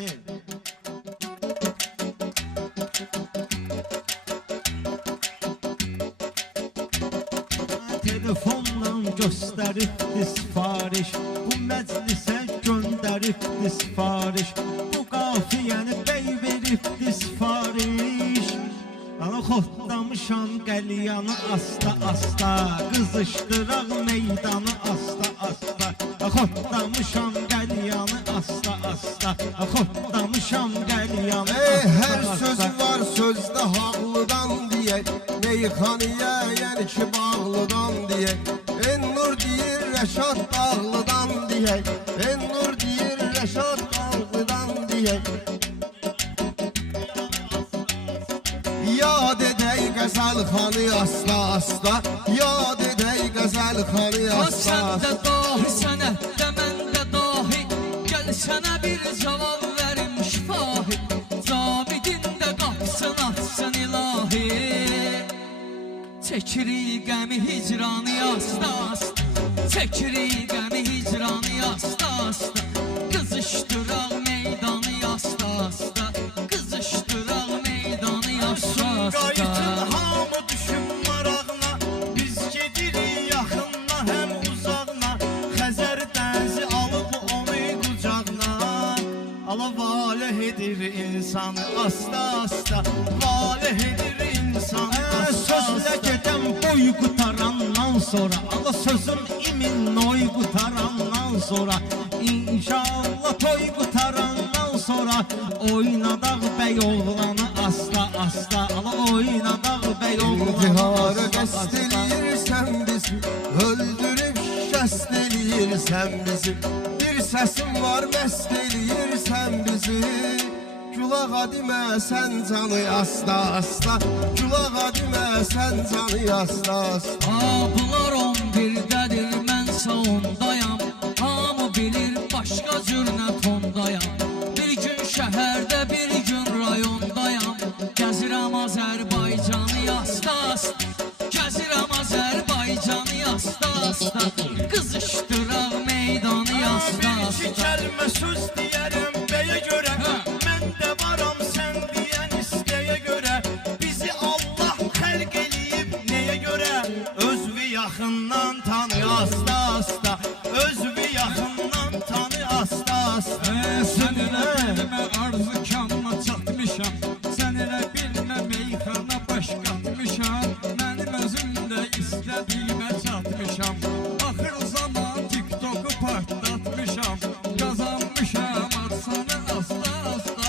Bil. Telefondan göstəribdi sifariş, bu məclisə göndəribdi sifariş, bu qafiyəni bəy veribdi sifariş. Ana xotlamışam qəlyanı asta asta, qızışdıraq meydanı asta asta. Xotlamışam qəlyanı asta asta, xotlamışam qəlyanı asta asta. Hər söz var sözdə haqlıdan deyək, meyxaniyə yəni ki bağlıdan deyək. Nur deyir Rəşad Dağlıdan deyək, Nur deyir Rəşad Dağlıdan deyək. Yad edək Qəzəlxanı asta asta, yad edək Qəzəlxanı asta asta. Sən də dahi sənətdə, mən də dahi, gəl sənə bir cavab verim şifahi. Cavidin də qapısını açsın ilahi, çəkirik qəmi hicranı asta asta, çəkirik qəmi hicranı asta asta. Qızışdıraq meydanı asta asta, qızışdıraq meydanı asta asta. Qayıtın hamı düşün marağına, biz gedirik yaxınına həm uzağına. Xəzər dənizi alıb onu qucağına, ala valeh edir insanı asta asta, valeh edir insanı asta asta. Sözlə gedən boy qutarandan sonra, ala sözün imin noy qutarandan sonra, İnşallah toy qutarandan sonra, oynadaq bəy oğlanı asta asta, ala oynadaq bəy oğlanı İntihara asta qəst asta. eləyirsən bizi, öldürüb şəst eləyirsən bizi. Bir səsin var məst eləyirsən bizi. Gülağa deməsən canı asta asta, gülağa deməsən canı asta asta. Bunlar 11-dədir, mənsə ondayam. Hamı bilir başqa cürnə tondayam. Bir gün şəhərdə, bir gün rayondayam. Gəzirəm Azərbaycanı asta asta, gəzirəm Azərbaycanı asta asta. Qızışdıraq meydanı asta Bir-iki asta. kəlmə söz deyərəm bəyə görə, mən də varam sən deyən istəyə görə. Bizi Allah xəlq eləyib nəyə görə? Özünü yaxından tanı asta asta, özünü yaxından tanı asta asta. Sən elə bilmə arzu kanına çatmışam, sən elə bilmə meyxana baş qatmışam. Mənim özüm də istədiyimə çatmışam. Axır zaman TikToku partlatmışam, qazanmışam adsanı asta asta,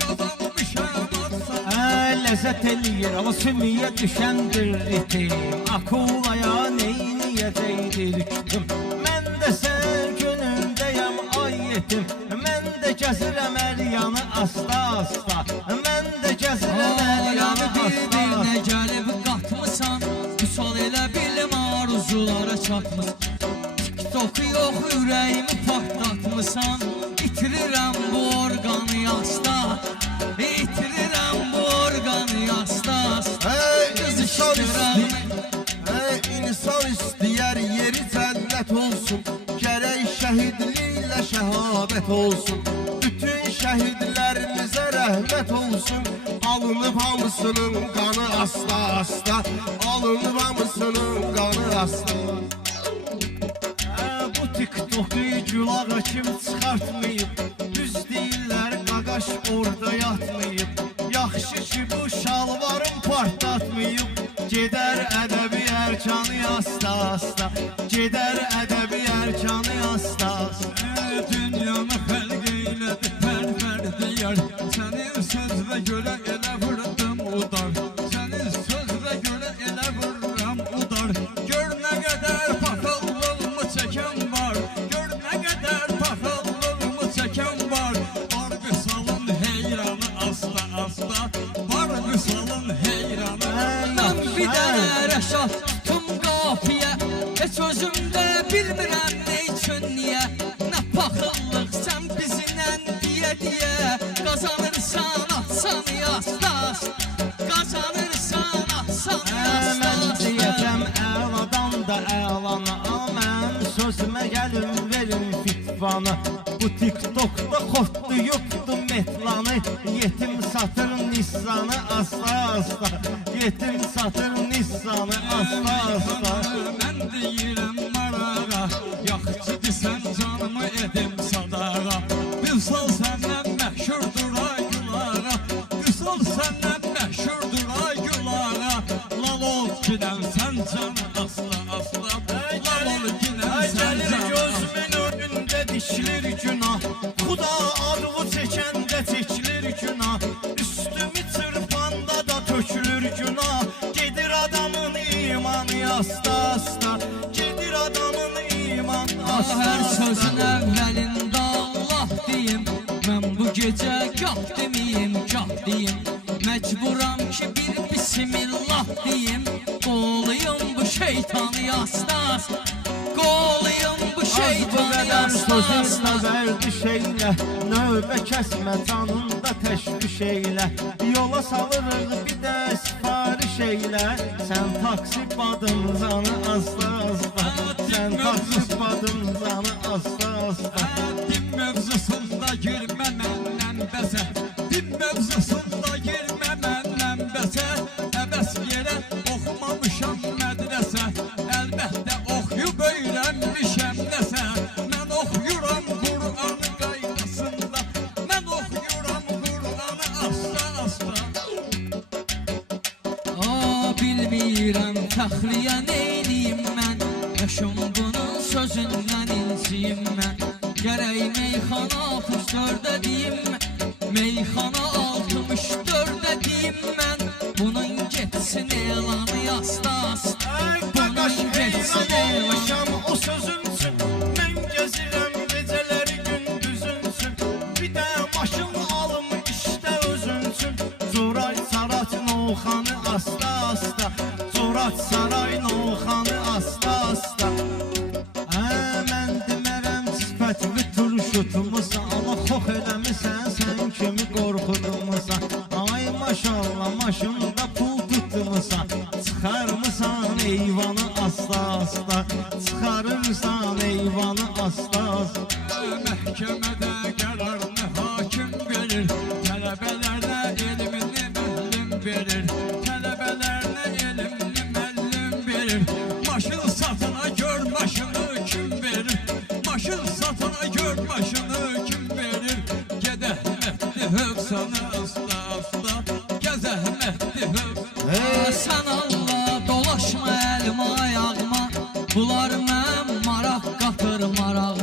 qazanmışam adsanı. Ləzzət eləyir, ama sümüyə düşəndir ritim. Akulaya neyniyəcəkdir hüküm. Mən də sən günündəyəm ay yetim, mən də gəzirəm əlyanı asta asta, mən də gəzirəm əlyanı Aləmi asta bir-birinə asta. gəlib qatmısan, Vüsal elə bilim arzulara çatmısan. TikToku yox ürəyimi partlatmısan, İtirirəm bu orqanı asta, İtirirəm bu orqanı asta asta. Qızışdıraq İnsan istəyər yeri cənnət olsun, gərək şəhidliklə şəhadət olsun. Bütün şəhidlərimizə rəhmət olsun, alınıb hamısının qanı asta asta, alınıb hamısının qanı asta. Bu TikToku gülağa kim çıxartmayıb, düz deyirlər qaqaş orada yatmayıb. Yaxşı ki bu şalvarım partlatmayıb, gedər ədəbi ərkanı asta asta, gedər ədəbi ərkanı asta asta. Dünyanı xəlq eylədi pərvər deyər, sənin sözlə görə elə vurdum udar, sənin sözlə görə elə vururam udar. Gör nə qədər paxıllığımı çəkən var, gör nə qədər paxıllığımı çəkən var. Var qısalın heyranı asta asta, var qısalın heyranı. Mən bir dənə Rəşad tutum qafiyə, heç özümdə bilmirəm nə üçün niyə. Nə paxıllıq sən bizinlə deyə qazanırsan atsan asta asta, qazanırsan atsan asta Mən asta. deyəcəm əladan da əlana, mən sözümə gəlin verin fitvanı. Bu TikTokda xotlu yoxdur Nissanı, yetim satır Nissanı asla asla. Yetim satır Nissanı asla asla. Mən deyirəm marağa, yaxşı desən canımı edim sadağa. Vüsal səndən məşhurdur ay gülağa, Vüsal səndən məşhurdur ay gülağa. Lal ol gidəm sən canı asla asla, lal ol gidəm Ay sən gəlir canı asla. gözümün önündə dişilir günah. Xuda arğı çəkəndə çəkilir günah. Üstümü çırpanda da tökülür günah. Gedir adamın imanı asta asta. Gedir adamın imanı asta Hər asta. sözün əvvəlində Allah deyim. Mən bu gecə gah deməyim, gah deyim. Məcburam ki bir bismillah deyim. Qolayım bu şeytanı yastas, qolayım bu Az bu şeytanı qədər sözün yastas. nəvərdi şeylə. Növbə kəsmə canında təşviş eylə. Yola salırıq bir də sifariş eylə. Sən taksi badımcanı asta asta. Sən taksi badımcanı asta asta. Din mövzusunda girmə məndən bəsə, din mövzusunda girmə məndən bəsə. Əbəs yerə oxumamışam mədrəsə, əlbəttə oxuyub öyrənmişəm nəsə. Mən oxuyuram Qur'anı qaydasında, mən oxuyuram Qur'anı asla asla. Bilmirəm təxliyə neyliyim mən. Yaşım bunun sözündən inciyim mən. Gərək meyxana 64-də deyim, meyxana 64-də deyim mən. Bunun getsin elanı yastas, Ay bunun qaqaş getsin heyran elanı. olmuşam o sözün üçün. Mən gəzirəm gecələri gündüzün üçün. Bir də maşın alım işdə özün üçün. Zoray Sarat Novxanı asta asta. Zorat Saray Novxanı asta asta. Mən demərəm sifətli turşutumusan. Amma xox eləmisən sən kimi qorxudumusan. Ay maşallah maşında pul tutmusan. Çıxarmısan eyvanı asta asta. Çıxarırsan eyvanı asta asta. Məhkəmədə qərarını hakim verir, tələbələrinə elmini müəllim verir, tələbələrinə elmini müəllim verir. Maşın satına gör maşını kim verir, maşın satına gör maşını kim verir. Gəd Əhmədli Hövsanı asla asla, gəz Əhmədli Hövsanı. Sən Allah dolaşma əlim ayağıma. Bunlar mən maraq qatır maraq.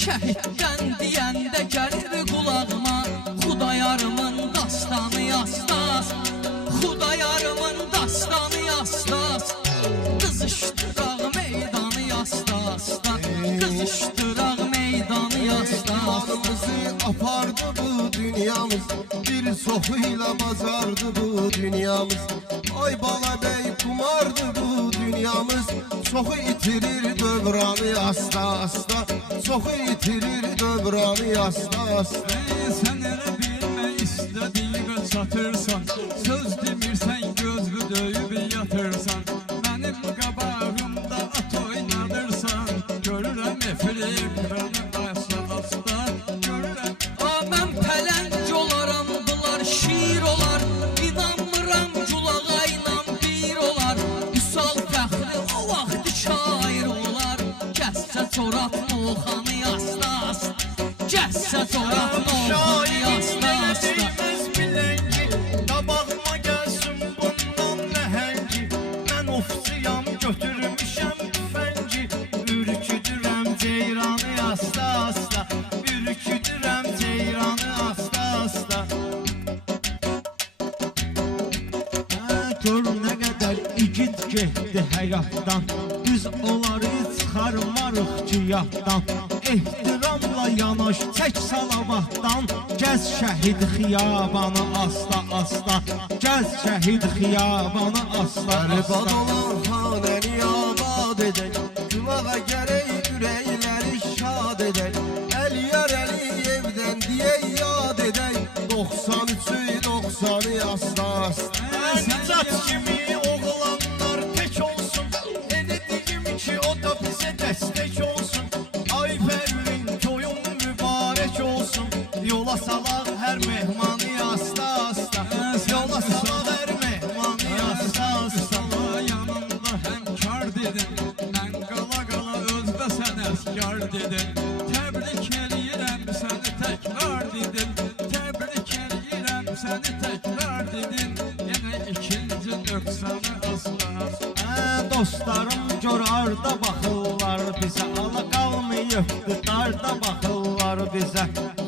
Şəhiddən deyəndə gəlir qulağıma. Xudayarımın dastanı yastas, Xudayarımın dastanı yastas. Qızışdıraq meydanı yastasda, qızışdıraq meydanı yastas. İmanımızı apardı bu dünyamız, bir soxuyla bazardı bu dünyamız. Ay bala bey kumardı bu dünyamız, çoxu itirir dövranı asta asta, çoxu itirir dövranı asta asta. Sən elə bilmə istədiyinə çatırsan, söz demirsən gözlü döyüb yatırsan. Mənim qabağımda at oynadırsan, görürəm efrekranı asla asla, görürəm. Mən pələng olaram, bunlar şiir olar. İnanmıram culağa inan bir olar. Üsal fəxri o vaxt şair olar. Gəzsə çorat Novxanı yastas, gəzsə çorat Novxanı yastas. Değmez bilengi, qabağıma gəlsin bundan nəhəngi. Mən ofsiyam götürmüşəm tüfəngi. Ürküdürəm ceyranı asta asta. Ürküdürəm ceyranı asta asta. Gör nə qədər igid getdi həyatdan. Biz onları çıxarmarıq ki yaddan. Ehtiramla yanaş çək salavatdan. Gəz şəhid xiyabanı asta asta. Gəz şəhid xiyabanı asta Bərbad asta. olan hanəni abad edək, gülağa gərək ürəkləri şad edək. Əliyar Əliyevdən deyək yad edək, 93-ü 90-ı asta asta. Nicat kimi oğlanlar tek olsun. Dediğim ki o da bize destek olsun. Ay Pervin toyun mübarek olsun. Yola salak her mehman səni təkrar dedim, yenə ikinci nöqsanı asla. Dostlarım görarda baxırlar bizə, ala qalmayıbdı darda baxırlar bizə,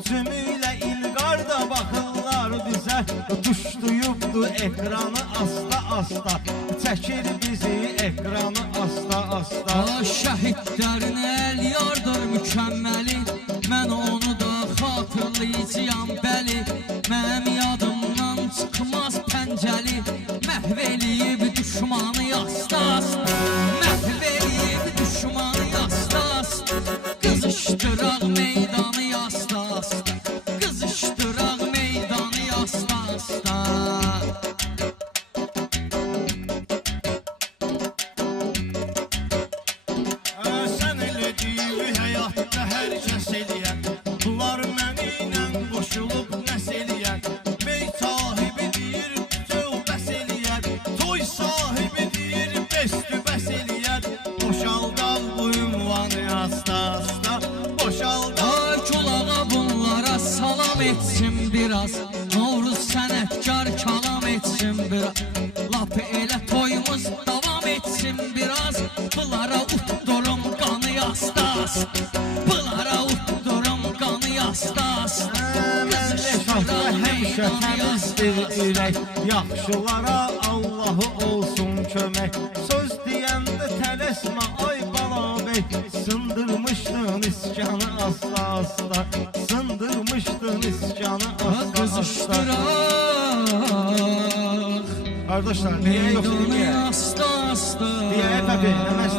cümülə ilqarda baxırlar bizə, tuşduyubdu ekranı asta asta, çəkir bizi ekranı asta asta. Şəhidlərin əl yardır mükəmməli, mən onu da xatırlayacağam bəli, mənim yadımdan çıxmaz pəncəli, məhv eləyib düşmanı asta-asta, məhv eləyib düşmanı asta-asta, qızışdıraq meydanı asta-asta, qızışdıraq meydanı asta-asta. Sən elədiyimi həyatda hər kəs eləyər, bunlar mənimlə qoşulub nəs eləyər, bey sahibi deyir bütöv bəs eləyər, toy sahibi deyir bestü bəs eləyər, boşaldaq bu ünvanı asta asta, boşaldaq. Kulağa bunlara salam etsin biraz, Novruz sənətkar kalam etsin biraz, lap elə toyumuz davam etsin biraz, bunlara utdurum qanı yastas, bunlara utdurum qanı yastas. Məndə şahda həmişə təmizdir ürək, yaxşılara Allahı olsun kömək, söz deyəndə tələsmə ay bala bəy, sındırmışdın iskanı asta asta, sındırmışdın iskanı asta asta. Qızışdıraq Kardeşler niye yoksa meydanı niye? asta-asta, Niye tabii hemen